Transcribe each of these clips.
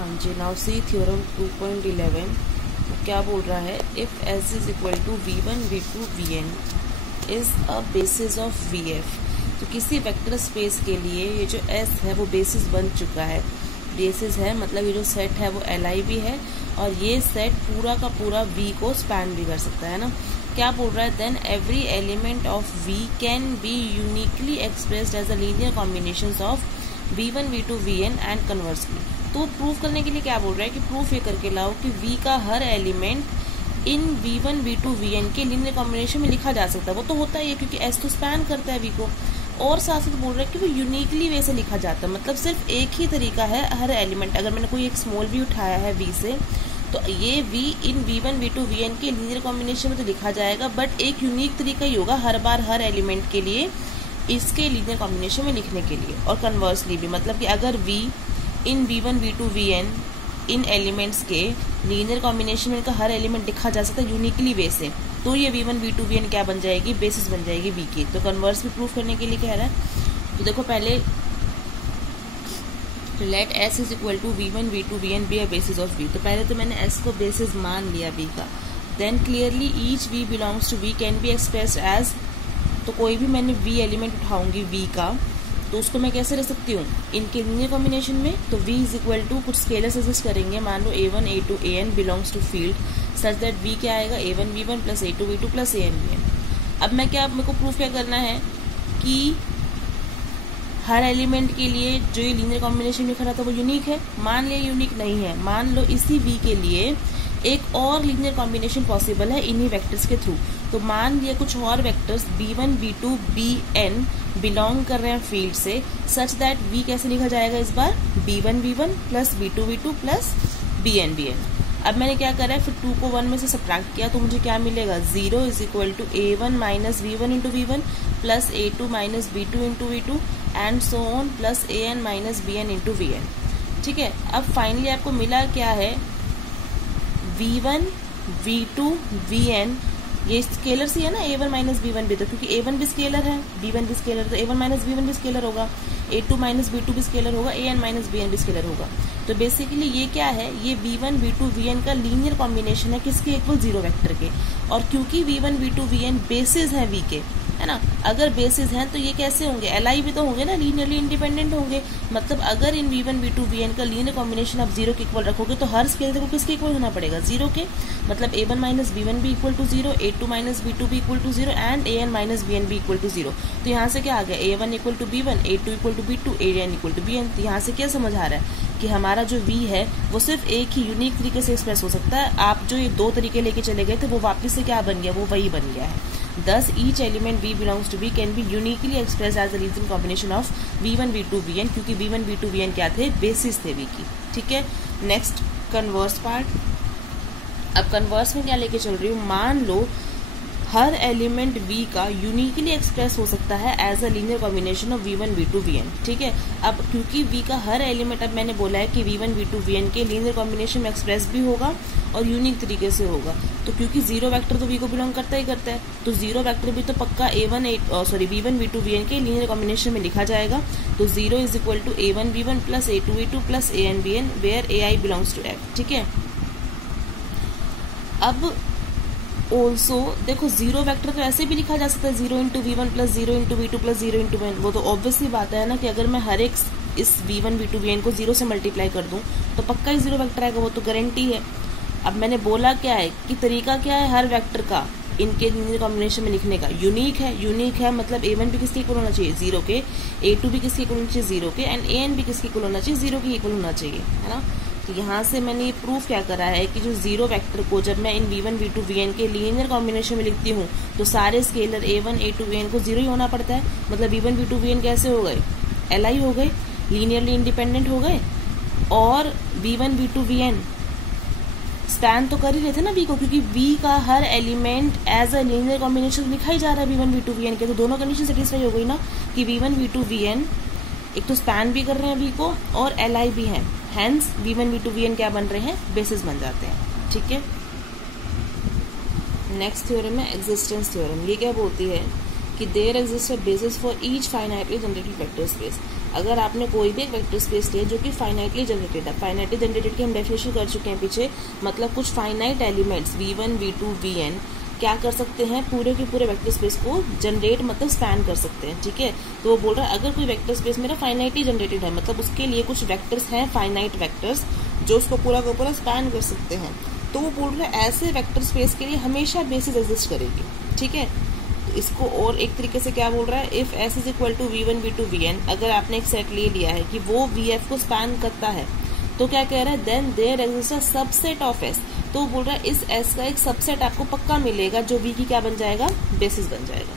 हाँ जी, now see theorem 2.11 क्या बोल रहा है, if S is equal to V1 V2 Vn is a basis of Vf। तो किसी वेक्टर स्पेस के लिए ये जो S है वो बेसिस बन चुका है। बेसिस है मतलब ये जो सेट है वो Li भी है और ये सेट पूरा का पूरा V को स्पैन भी कर सकता है ना। क्या बोल रहा है, then every element of V can be uniquely expressed as a linear combinations of V1 V2 Vn and conversely. तो प्रूफ करने के लिए क्या बोल रहा है कि प्रूफ ये करके लाओ कि V का हर element in V1 V2 Vn के लीनियर कॉम्बिनेशन में लिखा जा सकता है। वो तो होता ही है क्योंकि S तो स्पैन करता है V को, और साथ साथ बोल रहा है कि वो यूनिकली वे से लिखा जाता है। मतलब सिर्फ एक ही तरीका है हर एलिमेंट, अगर मैंने कोई एक स्मॉल V उठाया है V से तो ये V इन V1 V2 Vn के लीनियर कॉम्बिनेशन में तो लिखा जाएगा, बट एक यूनिक तरीका ही होगा हर बार हर एलिमेंट के लिए इसके लीनियर कॉम्बिनेशन में लिखने के लिए। और कन्वर्सली भी, मतलब कि अगर V इन V1 V2 Vn इन एलिमेंट्स के लीनियर कॉम्बिनेशन में का हर एलिमेंट लिखा जा सकता है यूनिकली वे से, तो ये V1 V2 Vn क्या बन जाएगी, बेसिस बन जाएगी V की। तो कन्वर्स भी प्रूफ करने के लिए कह रहा है। तो देखो पहले let S is equal to V1 V2 Vn be a basis of V। तो पहले तो मैंने S को बेसिस मान लिया V का। Then clearly each V belongs to V can be expressed as, तो कोई भी मैंने V एलिमेंट उठाऊंगी V का, तो उसको मैं कैसे रख सकती हूँ इनके लीनियर कॉम्बिनेशन में। तो V इज इक्वल टू कुछ स्केलर एग्जिस्ट करेंगे, मान लो A1 A2 An belongs to field such that V क्या आएगा, A1 V1 plus A2 V2 plus An Vn। अब मैं क्या, मेरे को प्रूफ क्या करना है कि हर एलिमेंट के लिए जो ये लीनियर कॉम्बिनेशन लिखा रहा था वो यूनिक है। मान लिया यूनिक नहीं है, मान लो इसी V के लिए एक और लीनियर कॉम्बिनेशन पॉसिबल है इन्हीं वेक्टर्स के थ्रू। तो मान लिया कुछ और vectors B1 B2 Bn belong कर रहे हैं फील्ड से, सच दैट V कैसे लिखा जाएगा इस बार, B1 V1 plus B2 V2 plus Bn Bn। अब मैंने क्या करा है, फिर 2 को 1 में से सब्ट्रैक्ट किया तो मुझे क्या मिलेगा, 0 is equal to A1 minus V1 into V1 plus A2 minus B2 into V2 and so on plus An minus Bn into Vn। ठीक है, अब फाइनली आपको मिला क्या है, V1 V2 Vn, ये स्केलर सी है ना, A1 माइनस B1 भी, तो क्योंकि A1 भी स्केलर है B1 भी स्केलर, तो A1 माइनस B1 भी स्केलर होगा, A2 माइनस B2 भी स्केलर होगा, An माइनस Bn भी स्केलर होगा। तो बेसिकली ये क्या है, ये V1 V2 Vn का लीनियर कॉम्बिनेशन है किसके इक्वल, जीरो वेक्टर के। और क्योंकि V1 V2 Vn बेसिस है V के, है ना, अगर बेसिस हैं तो ये कैसे होंगे, Li भी तो होंगे ना, लीनियरली इंडिपेंडेंट होंगे। मतलब अगर इन V1 V2 Vn का लीनियर कॉम्बिनेशन आप जीरो के इक्वल रखोगे तो हर स्केल को किसके इक्वल होना पड़ेगा, जीरो के। मतलब A1 माइनस B1 भी equal to zero, A2 minus B2 भी equal to zero and An minus Bn भी इक्वल टू जीरो। तो यहाँ से क्या आ गया, A1 equal to B1, A2 equal to B2, An equal to Bn। तो यहाँ से क्या समझ आ रहा है कि हमारा जो V है वो सिर्फ एक ही यूनिक तरीके से एक्सप्रेस हो सकता है। आप जो ये दो तरीके लेके चले गए थे वो वापस से क्या बन गया, वो वही बन गया है। Thus, each element V belongs to V can be uniquely expressed as a linear combination of V1 V2 Vn, क्योंकि V1 V2 Vn क्या थे, बेसिस थे V की। ठीक है, नेक्स्ट कन्वर्स पार्ट। अब कन्वर्स में क्या लेके चल रही हूँ, मान लो हर एलिमेंट V का यूनिकली एक्सप्रेस हो सकता है as a linear combination of V1 V2 Vn। ठीक है, अब क्योंकि V का हर एलिमेंट, अब मैंने बोला है कि V1 V2 Vn के लीनियर कॉम्बिनेशन में एक्सप्रेस भी होगा और यूनिक तरीके से होगा। तो क्योंकि जीरो वेक्टर तो V को बिलोंग करता ही करता है, तो जीरो वेक्टर भी तो पक्का V1 V2 Vn के लीनियर कॉम्बिनेशन में लिखा जाएगा। तो 0 is equal to A1 V1 plus A2 V2 plus An Bn where Ai belongs to F। ठीक है, अब ऑल्सो देखो जीरो वेक्टर तो ऐसे भी लिखा जा सकता है, 0 into V1 plus 0 into V2 plus 0 into Vn। वो तो ऑब्वियसली बात है ना कि अगर मैं हर एक इस V1 V2 Vn को 0 से मल्टीप्लाई कर दूं तो पक्का ही जीरो वेक्टर आएगा, वो तो गारंटी है। अब मैंने बोला क्या है कि तरीका क्या है हर वेक्टर का इनके लीनियर कॉम्बिनेशन में लिखने का, यूनिक है। यूनिक है मतलब A1 भी किसके इक्वल होना चाहिए, 0 के, A2 भी किसके इक्वल होना चाहिए, 0 के, एंड An भी किसके इक्वल होना चाहिए, 0 के इक्वल होना चाहिए, है ना। तो यहाँ से मैंने ये प्रूफ क्या करा है कि जो जीरो वेक्टर को जब मैं इन V1 V2 Vn के लीनियर कॉम्बिनेशन में लिखती हूँ तो सारे स्केलर A1 A2 Vn को जीरो ही होना पड़ता है। मतलब V1 V2 Vn कैसे हो गए, Li हो गए, लीनियरली इंडिपेंडेंट हो गए, और V1 V2 Vn स्पैन तो कर ही रहे थे ना V को, क्योंकि V का हर element as a linear combination लिखा ही जा रहा है V1 V2 Vn के। तो दोनों कंडीशन सेटिस्फाई हो गई ना कि V1 V2 Vn एक तो स्पैन भी कर रहे हैं V को और Li भी है, हैंस V1 V2 Vn क्या बन रहे हैं, बेसिस बन जाते हैं। ठीक है, नेक्स्ट थ्योरम है एग्जिस्टेंस थ्योरम। ये क्या बोलती है कि there exist a basis for each finitely generated vector space. अगर आपने कोई भी एक वेक्टर स्पेस लिया जो कि फाइनाइटली जनरेटेड है, फाइनाइटली जनरेटेड की हम डेफिनेशन कर चुके हैं पीछे, मतलब कुछ finite elements v1 v2 vn क्या कर सकते हैं, पूरे के पूरे वेक्टर स्पेस को जनरेट मतलब स्पैन कर सकते हैं, ठीक है। तो वो बोल रहा है अगर कोई वेक्टर स्पेस मेरा फाइनाइटली जनरेटेड है, मतलब उसके लिए कुछ वेक्टर्स हैं, फाइनाइट वेक्टर्स जो उसको पूरा का पूरा स्पैन कर सकते हैं, तो वो बोल रहा है ऐसे वेक्टर स्पेस के लिए हमेशा बेसिस एग्जिस्ट करेगी, ठीक है। तो इसको और एक तरीके से क्या बोल रहा है, if S is equal to v1 v2 vn, अगर आपने एक सेट ले लिया है कि वो vf को स्पैन करता है, तो क्या कह रहा है, then there exist a subset of S, तो बोल रहा है इस एस का एक सबसेट आपको पक्का मिलेगा जो वी की क्या बन जाएगा, बेसिस बन जाएगा।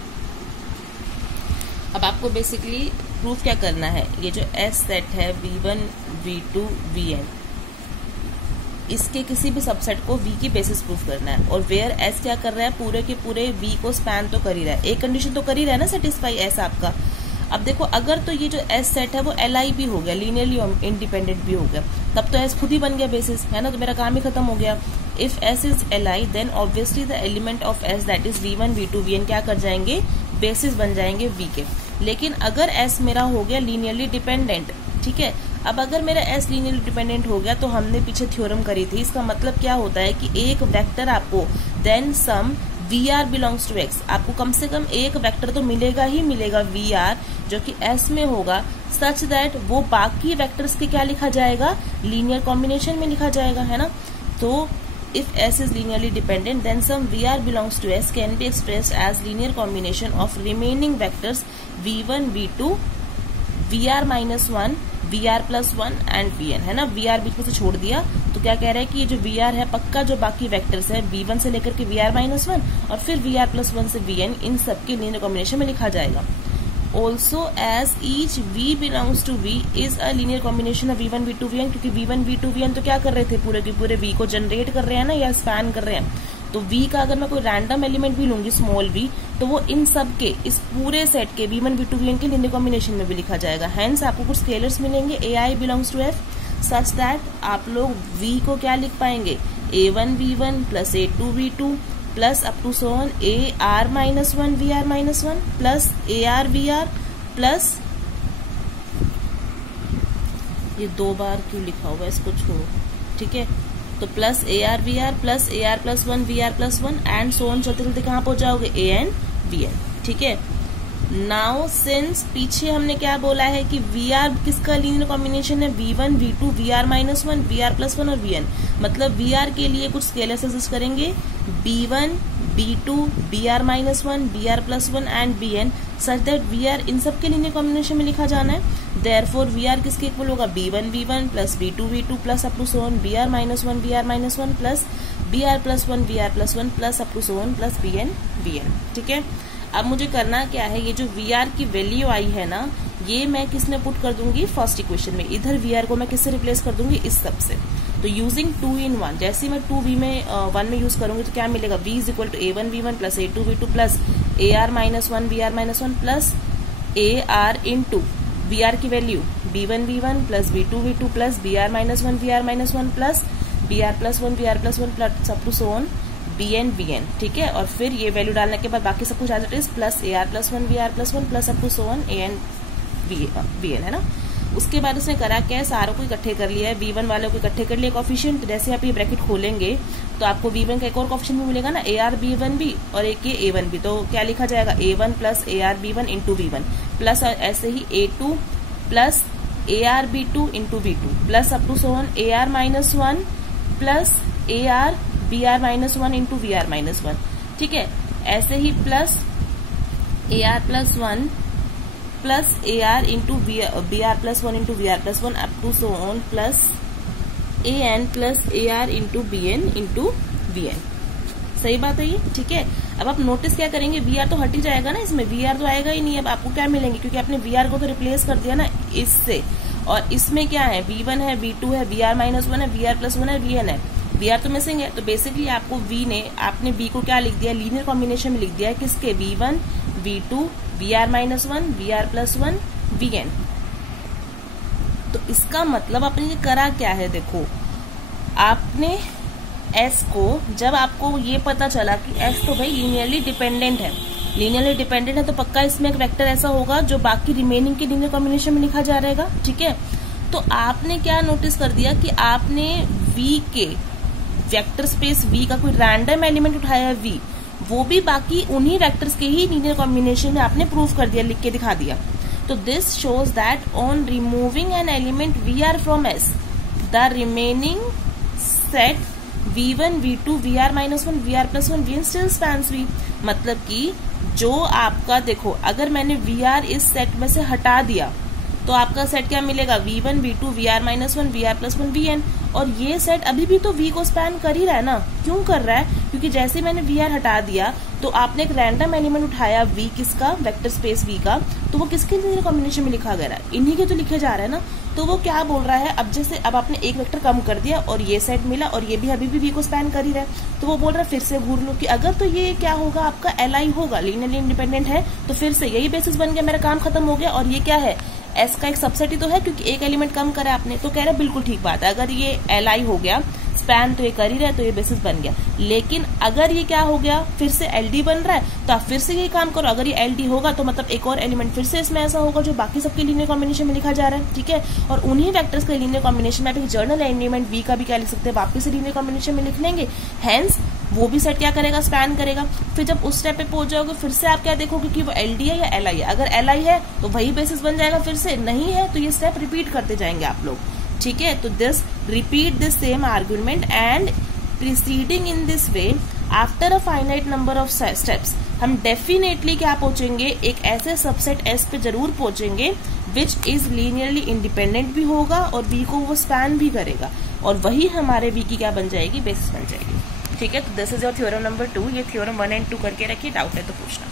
अब आपको बेसिकली प्रूफ क्या करना है, ये जो एस सेट है v1 v2 vn, इसके किसी भी सबसेट को v की बेसिस प्रूफ करना है, और वेयर एस क्या कर रहा है, पूरे के पूरे v को स्पैन तो कर ही रहा है, एक कंडीशन तो कर ही रहा है ना सेटिस्फाई एस आपका। अब देखो अगर तो ये जो एस सेट है वो एल भी हो गया, लीनियरली इंडिपेंडेंट भी हो गया, तब तो एस खुद ही बन गया बेसिस, है ना, तो मेरा काम ही खत्म हो गया। If S is L I then obviously the element of S that is v1 v2 vn क्या कर जाएंगे, बेसिस बन जाएंगे v के। लेकिन अगर एस मेरा हो गया लीनियरली डिपेंडेंट, ठीक है, अब अगर मेरा एस लीनियरली डिपेंडेंट हो गया तो हमने पीछे थ्योरम करी थी, इसका मतलब क्या होता है कि एक वेक्टर आपको then some VR belongs to X, आपको कम से कम एक वेक्टर तो मिलेगा ही मिलेगा VR जो कि S में होगा, सच दैट वो बाकी वेक्टर्स के क्या लिखा जाएगा, लीनियर कॉम्बिनेशन में लिखा जाएगा, है ना। तो if S is linearly dependent then some VR belongs to S can be expressed as linear combination of remaining vectors v1 v2 VR minus 1 VR plus 1 and vn, है ना, VR बीच में से छोड़ दिया, तो क्या कह रहा है कि ये जो VR है पक्का जो बाकी वेक्टर्स है v1 से लेकर के VR minus 1 और फिर VR plus 1 से vn, इन सब के लीनियर कॉम्बिनेशन में लिखा जाएगा। Also as each v belongs to v is a linear combination of v1 v2 vn, क्योंकि v1 v2 vn तो क्या कर रहे थे, पूरे के पूरे v को जनरेट कर रहे हैं ना, या स्पैन कर रहे हैं, तो v का अगर मैं कोई रैंडम एलिमेंट भी लूंगी स्मॉल v, तो वो इन सब के इस पूरे सेट के v1 v2 vn के लीनियर कॉम्बिनेशन में भी लिखा जाएगा। हेंस आपको कुछ स्केलर्स मिलेंगे ai belongs to f such that आप लोग v को क्या लिख पाएंगे, a1 v1 plus a2 v2 plus up to so on ar minus 1 vr minus 1 plus ar vr plus, ये 2 बार क्यों लिखा हुआ है, इसको छोड़ो, ठीक है, तो plus AR VR plus AR plus 1 VR plus 1 and so on चलते चलते कहाँ पहुंचाओगे, AN VN, ठीक है। नाउ सिंस पीछे हमने क्या बोला है कि VR किसका लीनियर कॉम्बिनेशन है, v1 v2 VR minus 1 VR plus 1 और vn, मतलब VR के लिए कुछ स्केलर्स एग्जिस्ट करेंगे b1 b2 br minus 1 br plus 1 and bn, such that VR इन सब के लीनियर कॉम्बिनेशन में लिखा जाना है। देयरफॉर VR किसके इक्वल होगा, b1 v1 plus b2 v2 plus up to so on br minus 1 br minus 1 plus br plus 1 br plus 1 plus up to so on plus bn vn, ठीक है। अब मुझे करना क्या है, ये जो VR की वैल्यू आई है ना, ये मैं किस में पुट कर दूंगी, फर्स्ट इक्वेशन में, इधर VR को मैं किससे रिप्लेस कर दूंगी, इस सब से। तो यूजिंग 2 in 1, जैसे मैं 2v में 1 में यूज करूंगी तो क्या मिलेगा, v is equal to a1 v1 plus a2 v2 plus ar minus 1 br minus 1 plus ar into VR की value b1 v1 plus b2 v2 plus br minus 1 br minus 1 plus br plus 1 br plus 1 plus up to so on bn vn, ठीक है। और फिर ये value डालने के बाद बाकी सब कुछ as it is plus ar plus 1 br plus 1 plus up to so on an vn, है ना। उसके बाद उसने करा क्या, सारों को इकट्ठे कर लिया है, v1 वालों को इकट्ठे कर लिया कॉफिशिएंट, जैसे आप ये ब्रैकेट खोलेंगे तो आपको v1 का एक और कॉफिशिएंट भी मिलेगा ना, ar b1b और एक ये a1b, तो क्या लिखा जाएगा, a1 plus ar b1 into v1 plus ऐसे ही a2 plus ar b2 into v2 plus up to so on ar minus 1 plus ar br minus 1 into vr minus 1, ठीक है। ऐसे ही plus ar plus 1 plus AR into BR plus 1 into VR plus 1 up to so on plus AN plus AR into BN into VN, सही बात है ये, ठीक है। अब आप नोटिस क्या करेंगे, VR तो हट ही जाएगा ना, इसमें VR तो आएगा ही नहीं। अब आपको क्या मिलेंगे, क्योंकि आपने VR को तो रिप्लेस कर दिया ना इससे, और इसमें क्या है, V1 है V2 है BR माइनस 1 है VR प्लस 1 है VN है, VR तो मिसिंग है, तो बेसिकली आपको आपने V को क्या लिख दिया, लीनियर कॉम्बिनेशन में लिख दिया है, किसके, v1 v2 br minus 1 br plus 1 vn। तो इसका मतलब आपने ये करा क्या है, देखो आपने S को, जब आपको ये पता चला कि S तो भाई लीनियरली डिपेंडेंट है, लीनियरली डिपेंडेंट है तो पक्का इसमें एक वेक्टर ऐसा होगा जो बाकी रिमेनिंग के लीनियर कॉम्बिनेशन में लिखा जा रहेगा, ठीक है। तो आपने क्या नोटिस कर दिया कि आपने V के वेक्टर स्पेस V का कोई रैंडम एलिमेंट उठाया है V, वो भी बाकी उन्हीं वेक्टर्स के ही लीनियर कॉम्बिनेशन में आपने प्रूव कर दिया, लिख के दिखा दिया। तो this shows that on removing an element VR from S, the remaining set V1, V2, VR-1, VR+1, Vn still spans V। मतलब कि जो आपका देखो, अगर मैंने VR इस सेट में से हटा दिया तो आपका सेट क्या मिलेगा, V1, V2, VR-1, VR+1, Vn। और ये सेट अभी भी तो V को स्पैन कर ही रहा है ना। क्यों कर रहा है? क्योंकि जैसे मैंने VR हटा दिया तो आपने एक रैंडम एलिमेंट उठाया V किसका, वेक्टर स्पेस V का, तो वो किसके लीनियर कॉम्बिनेशन में लिखा गया है, इन्हीं के तो लिखे जा रहा है ना। तो वो क्या बोल रहा है, अब जैसे अब आपने एक वेक्टर कम कर दिया और ये सेट मिला और ये भी अभी भी V को स्पैन कर ही रहा है, तो वो बोल रहा है फिर से घूर लो कि अगर तो ये क्या होगा, आपका Li होगा, लीनियरली इंडिपेंडेंट है, तो फिर से यही बेसिस बन गया, मेरा काम खत्म हो गया। और ये क्या है, S का एक सबसेट ही तो है, क्योंकि एक एलिमेंट कम करा आपने। तो कह रहे बिल्कुल ठीक बात है, अगर ये Li हो गया, स्पैन तो ये कर ही रहा है, तो ये बेसिस बन गया। लेकिन अगर ये क्या हो गया, फिर से LD बन रहा है, तो आप फिर से यही काम करो। अगर ये LD होगा तो मतलब एक और एलिमेंट फिर से इसमें ऐसा होगा जो बाकी सबके लीनियर कॉम्बिनेशन में लिखा जा रहा है, ठीक है। और उन्हीं वेक्टर्स के लीनियर कॉम्बिनेशन में आप एक जर्नल एलिमेंट V का भी क्या लिख सकते हैं, वापस से लीनियर कॉम्बिनेशन में लिख लेंगे। हेंस वो भी सेट क्या करेगा, स्पैन करेगा। फिर जब उस स्टेप पे पहुंच जाओगे, फिर से आप क्या देखोगे कि वो LD है या Li है। अगर Li है तो वही बेसिस बन जाएगा, फिर से नहीं है तो ये स्टेप रिपीट करते जाएंगे आप लोग, ठीक है। तो this repeat this same argument and preceding in this way after a finite number of steps, हम डेफिनेटली क्या पहुंचेंगे, एक ऐसे सबसेट S पे जरूर पहुंचेंगे विच इज लीनियरली इंडिपेंडेंट भी होगा और V को वो स्पैन भी करेगा, और वही हमारे V की क्या बन जाएगी, बेसिस बन जाएगी, ठीक है। तो this is your theorem number 2। ये थ्योरम 1 एंड 2 करके रखिए, डाउट है तो पूछना।